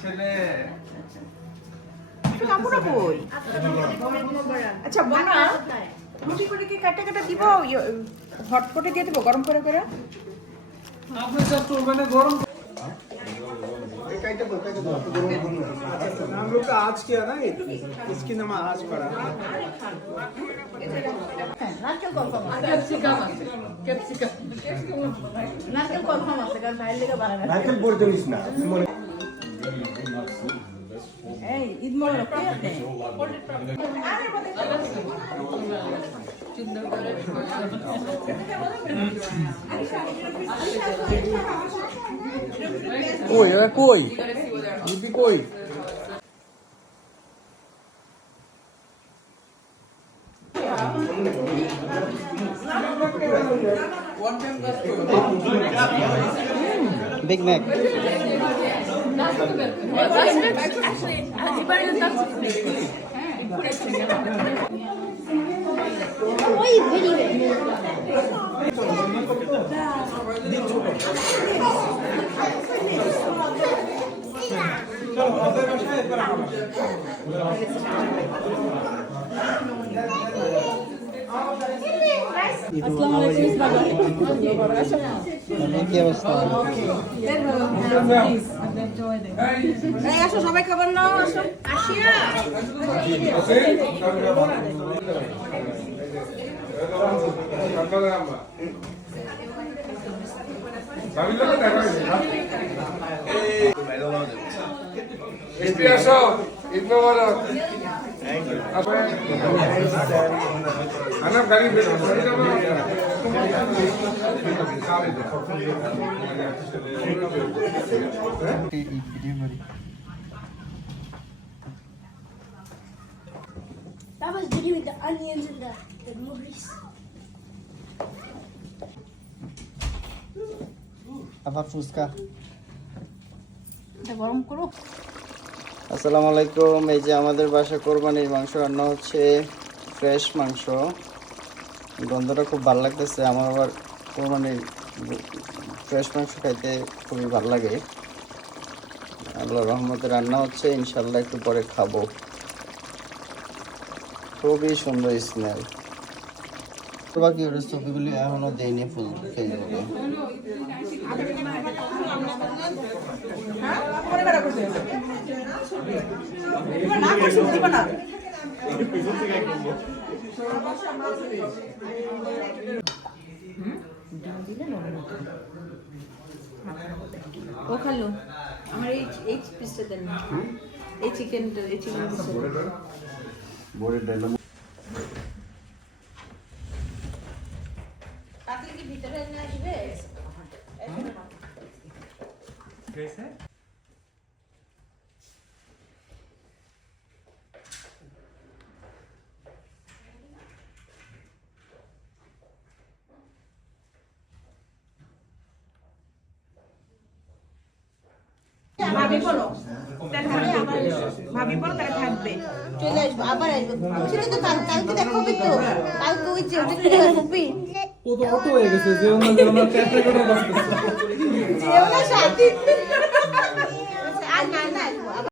ছেলে কাপড় কই আচ্ছা বোনা রুটি করে কি কাটা কাটা দিব হটপটে দিয়ে দেবো গরম করে করে আপনি সব তো মানে গরম हम लोग का आज किया ना इसकी नाम आज पड़ा নারকেল কনফার্ম নারকেল কনফার্ম আছে কারণ ভাইয়ের লেগে বানানো नारकेल बोल दो इसना এই ঈদ মোবারক কে আপনি কই ওরা কই দিদি কই बिग मैक কি অবস্থা এই আসো সবাই খাবার নাও আসো আসিয়া That was Diddy with the onions and the movies. আবার ফুচকা এটা গরম করো আসসালামু আলাইকুম। এই যে আমাদের বাসায় কোরবানির মাংস রান্না হচ্ছে, ফ্রেশ মাংস। গন্ধটা খুব ভালো লাগতেছে। আমার আবার কোরবানির ফ্রেশ মাংস খাইতে খুবই ভালো লাগে। আল্লাহর রহমতে রান্না হচ্ছে, ইনশাল্লাহ একটু পরে খাবো। খুবই সুন্দর স্মেল। তো বাকি ওটা ছবিগুলি এখনো দেয়নি ফুল ফেসবুকে। না করছি দিব না ও খালো আমার এই পিসটা দেন এই চিকেনটা এই চিকেন পিসটা বড়ি ডাল তাতে কি ভিতরে না আসবে कैसे ভাবি বলো ভাবি বলো তাহলে থাকবে চলে আসবো আবার আসবো সেটা তো কালকে দেখাবে তো কালকে ওই যে ওটা কি কপি ও তো অটো হয়ে গেছে যেও না ক্যাফে করে বসতেছে যেও না সাথে